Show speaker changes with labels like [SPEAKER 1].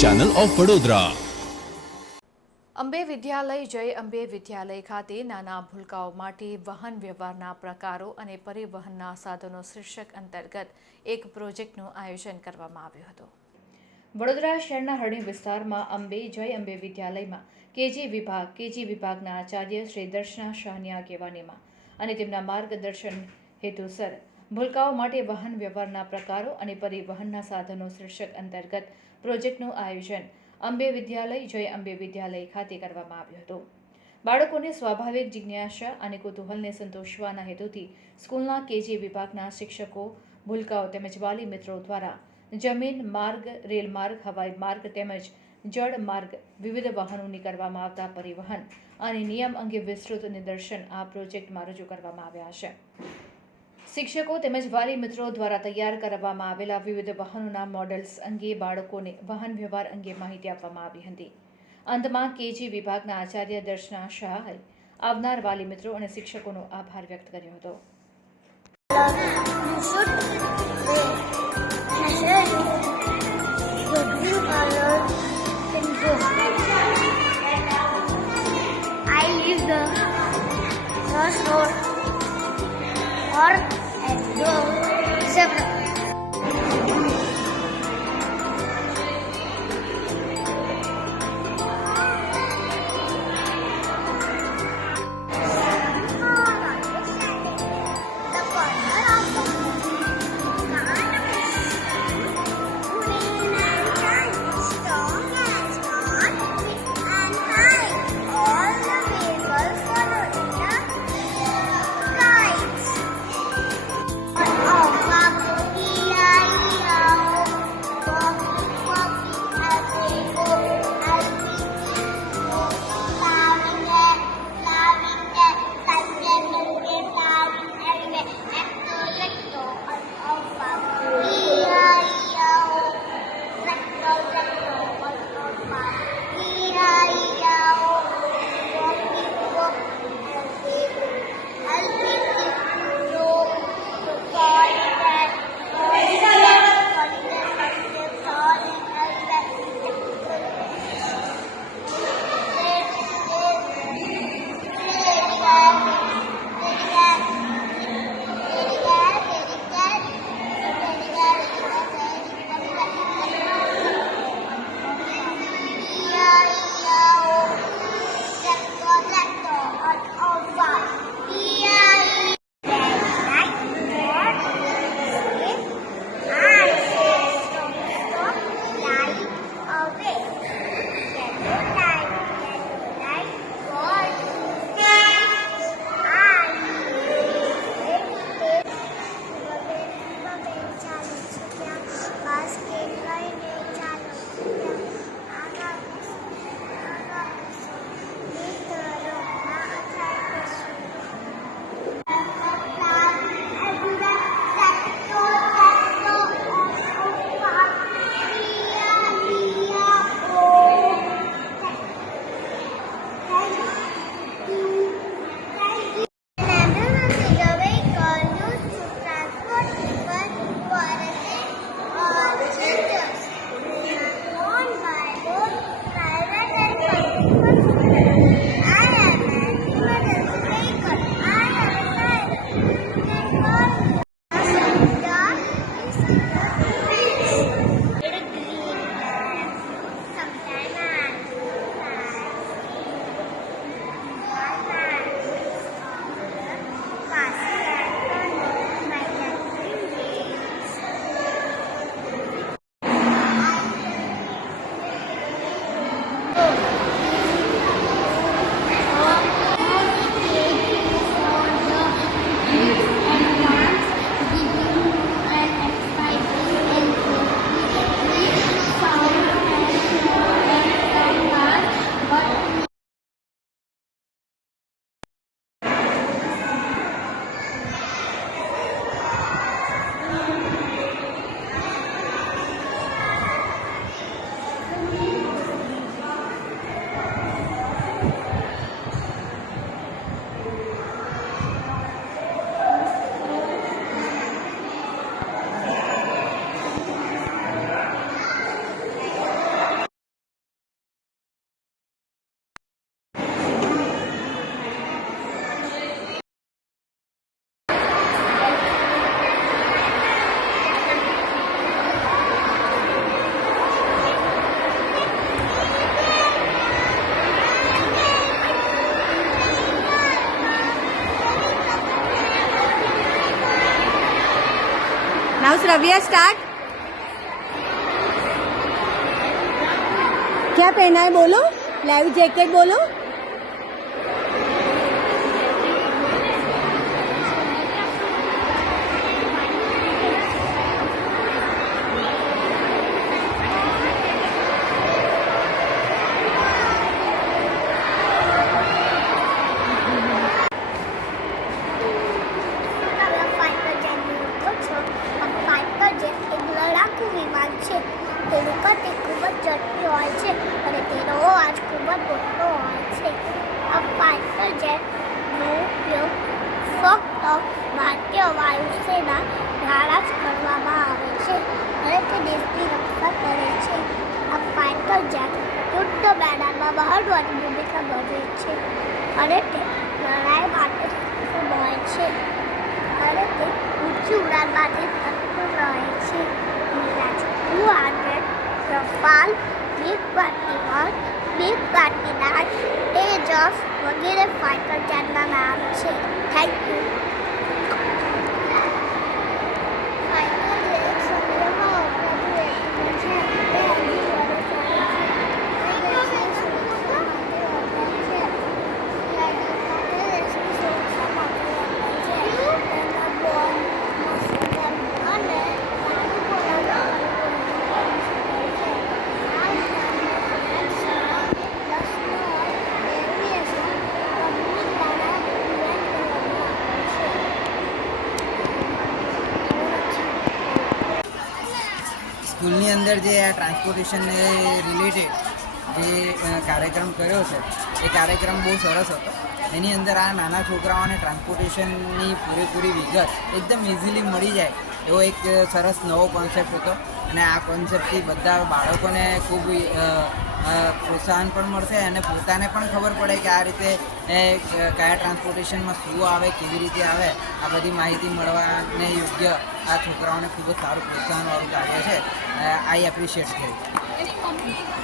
[SPEAKER 1] Channel of Vadodara
[SPEAKER 2] Ambe Vidyalaya Jay Ambe વિદ્યાલય ખાતે નાના ભૂલકાઓ માટે વાહન વ્યવહારના પ્રકારો અને પરિવહનના સાધનો શીર્ષક અંતર્ગત એક પ્રોજેક્ટનું આયોજન કરવામાં આવ્યું હતું. વડોદરા શહેરના હરણી વિસ્તારમાં અંબે જય અંબે વિદ્યાલયમાં કેજી વિભાગ, કેજી વિભાગના આચાર્ય શ્રી દર્શના શાહની આગેવાનીમાં અને તેમના માર્ગદર્શન હેતુસર ભૂલકાઓ માટે વાહન વ્યવહારના પ્રકારો અને પરિવહનના સાધનો શીર્ષક અંતર્ગત પ્રોજેક્ટનું આયોજન અંબે વિદ્યાલય, જય અંબે વિદ્યાલય ખાતે કરવામાં આવ્યું હતું. બાળકોને સ્વાભાવિક જિજ્ઞાસા અને કુતૂહલને સંતોષવાના હેતુથી સ્કૂલના કેજી વિભાગના શિક્ષકો, ભૂલકાઓ તેમજ વાલી મિત્રો દ્વારા જમીન માર્ગ, રેલ માર્ગ, હવાઈ માર્ગ તેમજ જળ માર્ગ વિવિધ વાહનોની કરવામાં આવતા પરિવહન અને નિયમ અંગે વિસ્તૃત નિદર્શન આ પ્રોજેક્ટમાં રજૂ કરવામાં આવ્યા છે. શિક્ષકો તેમજ વાલી મિત્રો દ્વારા તૈયાર કરવામાં આવેલા વિવિધ વાહનોના મોડલ્સ અંગે બાળકોને વાહન વ્યવહાર અંગે માહિતી આપવામાં આવી હતી અંતમાં કેજી વિભાગના આચાર્ય દર્શના શાહે આવનાર વાલી મિત્રો અને શિક્ષકોનો આભાર વ્યક્ત કર્યો હતો.
[SPEAKER 3] I leave the first or and go separate.
[SPEAKER 1] Shravya start क्या पहना है बोलो लाइव जैकेट बोलो
[SPEAKER 3] યુદ્ધ મેદાનમાં મહત્વની ભૂમિકા ભજવે છે. અને તે લડાઈ માટે સક્ષમ હોય છે. અને તે ઊંચી ઉડાન માટે સક્ષમ રહે છે. મિરાજ ટુ હંડ્રેડ રફાલ બિગ મિગ ટ્વેન્ટી નાઇન તેજસ વગેરે ફાઇટર જેટના નામ છે. થેન્ક યુ ફાઇટર જેટ સમયમાં વપરાતું એકમ છે તે હજી વડે ચાલે છે તે દેશની સુરક્ષા માટે વપરાય છે દેશની સુરક્ષા માટે વપરાય છે તેમાં બોમ્બ મશીન અને નાનું પોલાદ કરી શકાય છે આ વિમાનને લશ્કર એવિએશન કંપની દ્વારા ડિઝાઇન કરવામાં આવી છે
[SPEAKER 4] સ્કૂલની અંદર જે આ ટ્રાન્સપોર્ટેશનને રિલેટેડ જે કાર્યક્રમ કર્યો છે, એ કાર્યક્રમ બહુ સરસ હતો. એની અંદર આ નાના છોકરાઓને ટ્રાન્સપોર્ટેશનની પૂરેપૂરી વિગત એકદમ ઇઝીલી મળી જાય એવો એક સરસ નવો કોન્સેપ્ટ હતો. અને આ કોન્સેપ્ટથી બધા બાળકોને ખૂબ પ્રોત્સાહન પણ મળશે અને પોતાને પણ ખબર પડે કે આ રીતે, એ કયા ટ્રાન્સપોર્ટેશનમાં શું આવે, કેવી રીતે આવે, આ બધી માહિતી મળવાને યોગ્ય આ છોકરાઓને ખૂબ જ સારું પ્રોત્સાહનવાળું કાર્ય છે. આઈ એપ્રિશિએટ કરી.